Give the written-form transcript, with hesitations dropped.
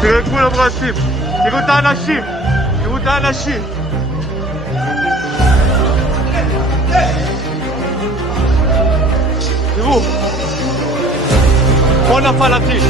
תראה, כולם רצים. תראו את האנשים. תראו את האנשים. תראו. פה נפל הטיל.